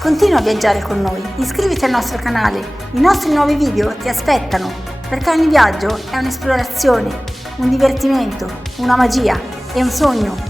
Continua a viaggiare con noi, iscriviti al nostro canale, i nostri nuovi video ti aspettano, perché ogni viaggio è un'esplorazione, un divertimento, una magia e un sogno.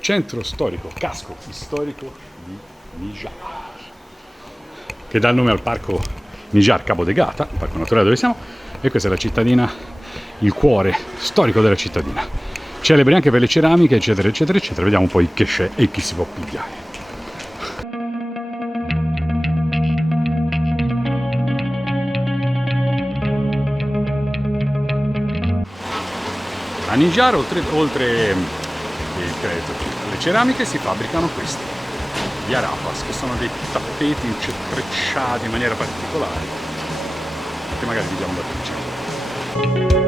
Centro storico, casco storico di Níjar, che dà il nome al parco Níjar Cabo de Gata, il parco naturale dove siamo, e questa è la cittadina, il cuore storico della cittadina. Celebri anche per le ceramiche, eccetera, eccetera, eccetera. Vediamo un po' che c'è e chi si può pigliare. A Níjar, oltre le ceramiche, si fabbricano questi, gli arapas, che sono dei tappeti intrecciati in maniera particolare, che magari vediamo da vicino.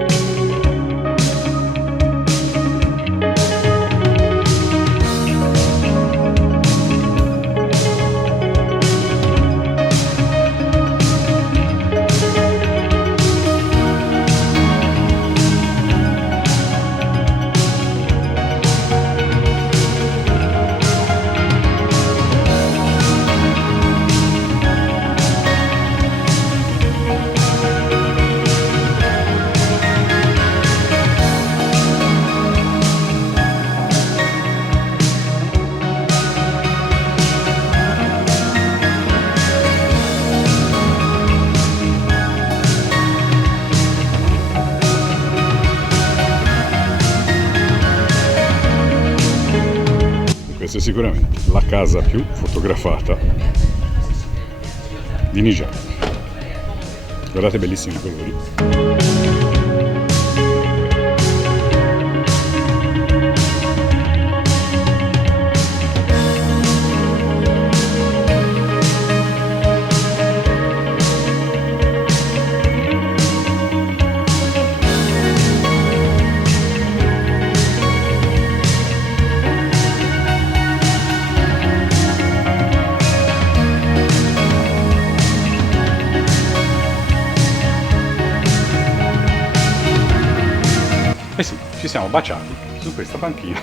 Questa è sicuramente la casa più fotografata di Níjar. Guardate, bellissimi i colori. Eh sì, ci siamo baciati su questa panchina.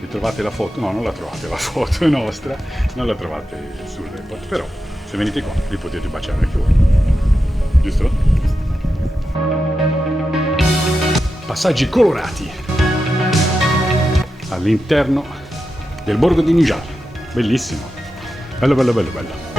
E trovate la foto, no, non la trovate, la foto è nostra, non la trovate sul report, però se venite qua vi potete baciare anche voi, giusto? Passaggi colorati all'interno del borgo di Níjar, bellissimo, bello bello bello bello.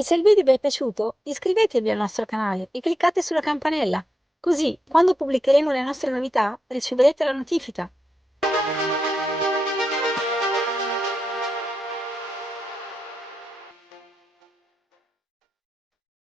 E se il video vi è piaciuto, iscrivetevi al nostro canale e cliccate sulla campanella, così quando pubblicheremo le nostre novità riceverete la notifica.